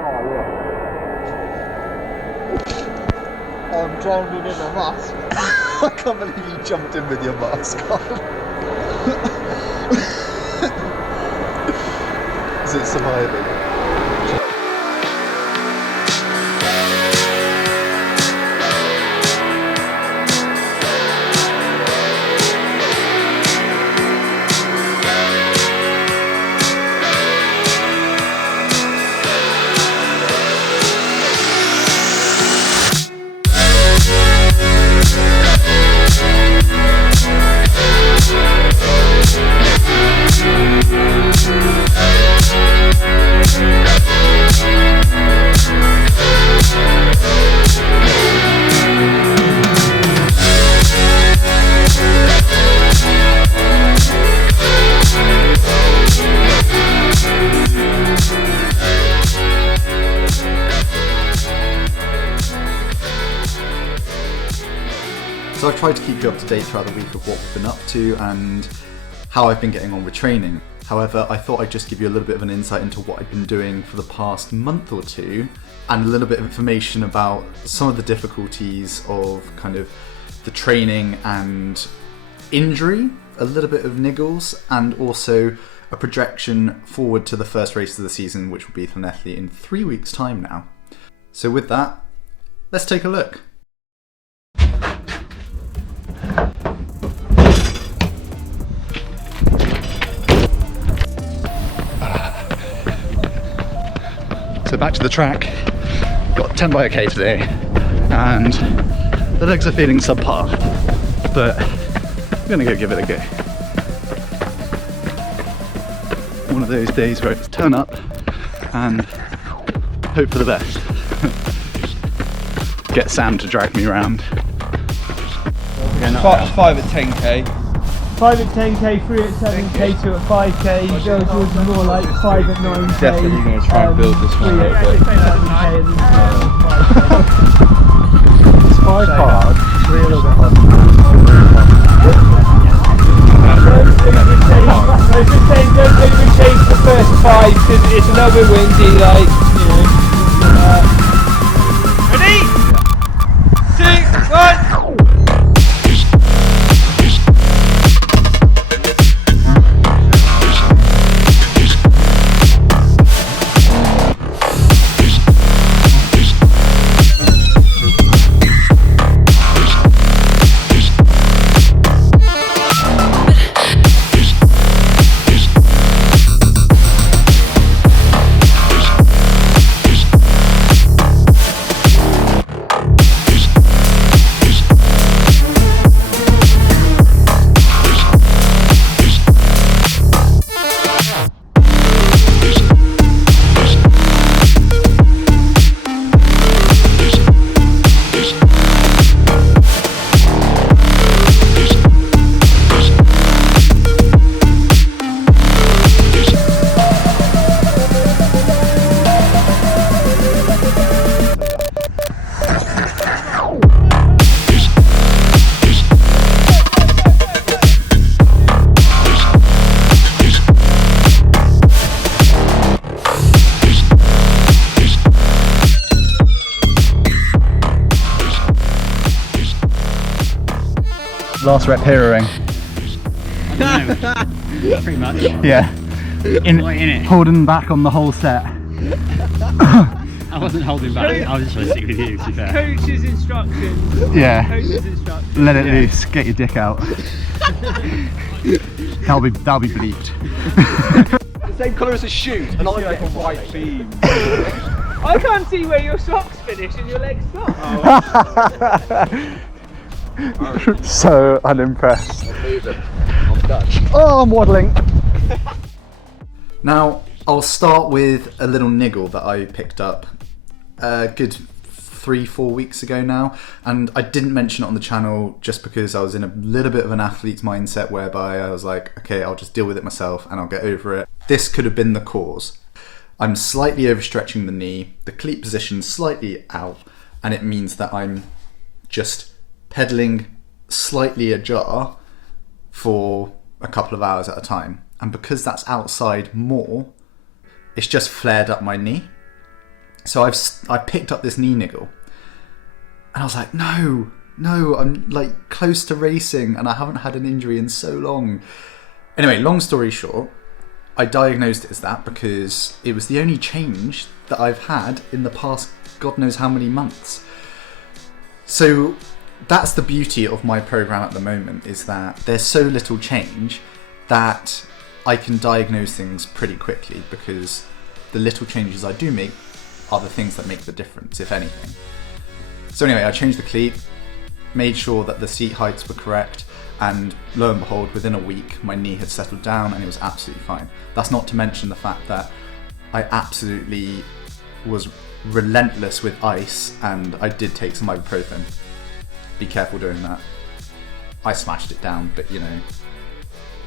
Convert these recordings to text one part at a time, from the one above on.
I'm drowning in a mask. I can't believe you jumped in with your mask on. Is it surviving? So I've tried to keep you up to date throughout the week of what we've been up to and how I've been getting on with training. However, I thought I'd just give you a little bit of an insight into what I've been doing for the past month or two and a little bit of information about some of the difficulties of kind of the training and injury, a little bit of niggles, and also a projection forward to the first race of the season, which will be Triathlete in 3 weeks' time now. So with that, let's take a look. So back to the track, got 10 by a K today, and the legs are feeling subpar, but I'm gonna go give it a go. One of those days where it's turn up and hope for the best. Get Sam to drag me around. 5 at 10k. 5 at 10k, 3 at 7k, 2 at 5k, girls would be more like 5 at 9k. Definitely going to try and build this one up. 3 at 7k and 5k. It's 5 hard, 3 a little bit hard. I was just saying, don't overchase the first 5 because it's another windy, like, you know. Ready? 2, 1! Last rep heroing. Pretty much. Yeah. In it. Holding back on the whole set. I wasn't holding back. I was just trying to stick with you, to be fair. Coach's instructions. Yeah. Coach's instructions. Let it loose. Get your dick out. That'll be bleeped. The same colour as the shoes, and I like a white beam. I can't see where your socks finish and your legs stop. So unimpressed. I'm moving. I'm done. Oh, I'm waddling. Now, I'll start with a little niggle that I picked up a good 3-4 weeks ago now, and I didn't mention it on the channel just because I was in a little bit of an athlete's mindset whereby I was like, okay, I'll just deal with it myself and I'll get over it. This could have been the cause. I'm slightly overstretching the knee, the cleat position's slightly out, and it means that I'm just pedaling slightly ajar for a couple of hours at a time. And because that's outside more, it's just flared up my knee. So I picked up this knee niggle, and I was like, no, I'm like close to racing, and I haven't had an injury in so long. Anyway, long story short, I diagnosed it as that because it was the only change that I've had in the past God knows how many months. So that's the beauty of my program at the moment, is that there's so little change that I can diagnose things pretty quickly, because the little changes I do make are the things that make the difference, if anything. So anyway, I changed the cleat, made sure that the seat heights were correct, and lo and behold, within a week, my knee had settled down and it was absolutely fine. That's not to mention the fact that I absolutely was relentless with ice, and I did take some ibuprofen. Be careful doing that. I smashed it down, but you know,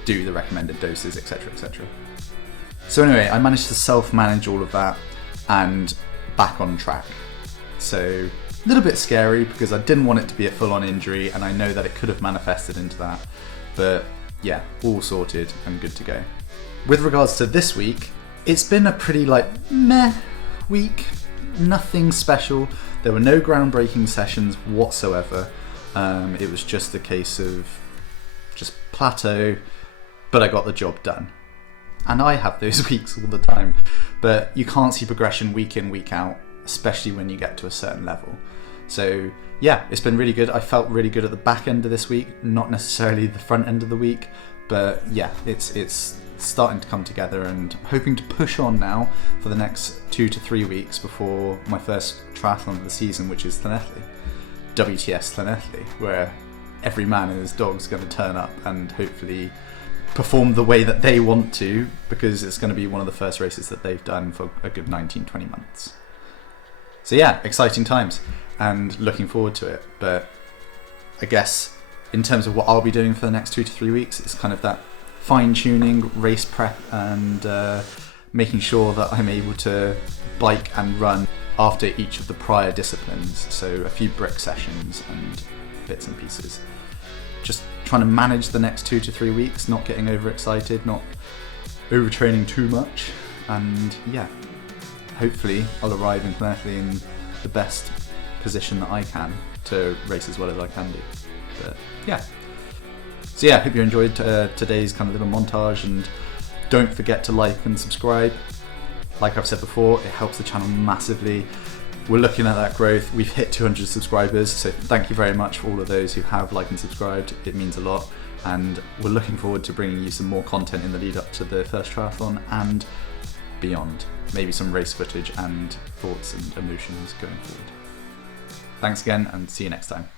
do the recommended doses, etc, etc. So anyway, I managed to self-manage all of that and back on track. So a little bit scary because I didn't want it to be a full-on injury, and I know that it could have manifested into that. But yeah, all sorted and good to go. With regards to this week, it's been a pretty meh week. Nothing special. There were no groundbreaking sessions whatsoever. It was just a case of just plateau, but I got the job done. And I have those weeks all the time, but you can't see progression week in, week out, especially when you get to a certain level. So yeah, it's been really good. I felt really good at the back end of this week, not necessarily the front end of the week, but yeah, it's starting to come together, and hoping to push on now for the next 2 to 3 weeks before my first triathlon of the season, which is Triathlete, WTS Triathlete, where every man and his dog's going to turn up and hopefully perform the way that they want to, because it's going to be one of the first races that they've done for a good 19-20 months. So yeah, exciting times and looking forward to it. But I guess in terms of what I'll be doing for the next 2 to 3 weeks, it's kind of that fine-tuning, race prep, and making sure that I'm able to bike and run after each of the prior disciplines. So a few brick sessions and bits and pieces. Just trying to manage the next 2 to 3 weeks, not getting overexcited, not overtraining too much, and yeah, hopefully I'll arrive in Triathlete in the best position that I can to race as well as I can do. But yeah. So yeah, I hope you enjoyed today's kind of little montage, and don't forget to like and subscribe. Like I've said before, it helps the channel massively. We're looking at that growth. We've hit 200 subscribers, so thank you very much for all of those who have liked and subscribed. It means a lot, and we're looking forward to bringing you some more content in the lead up to the first triathlon and beyond. Maybe some race footage and thoughts and emotions going forward. Thanks again, and see you next time.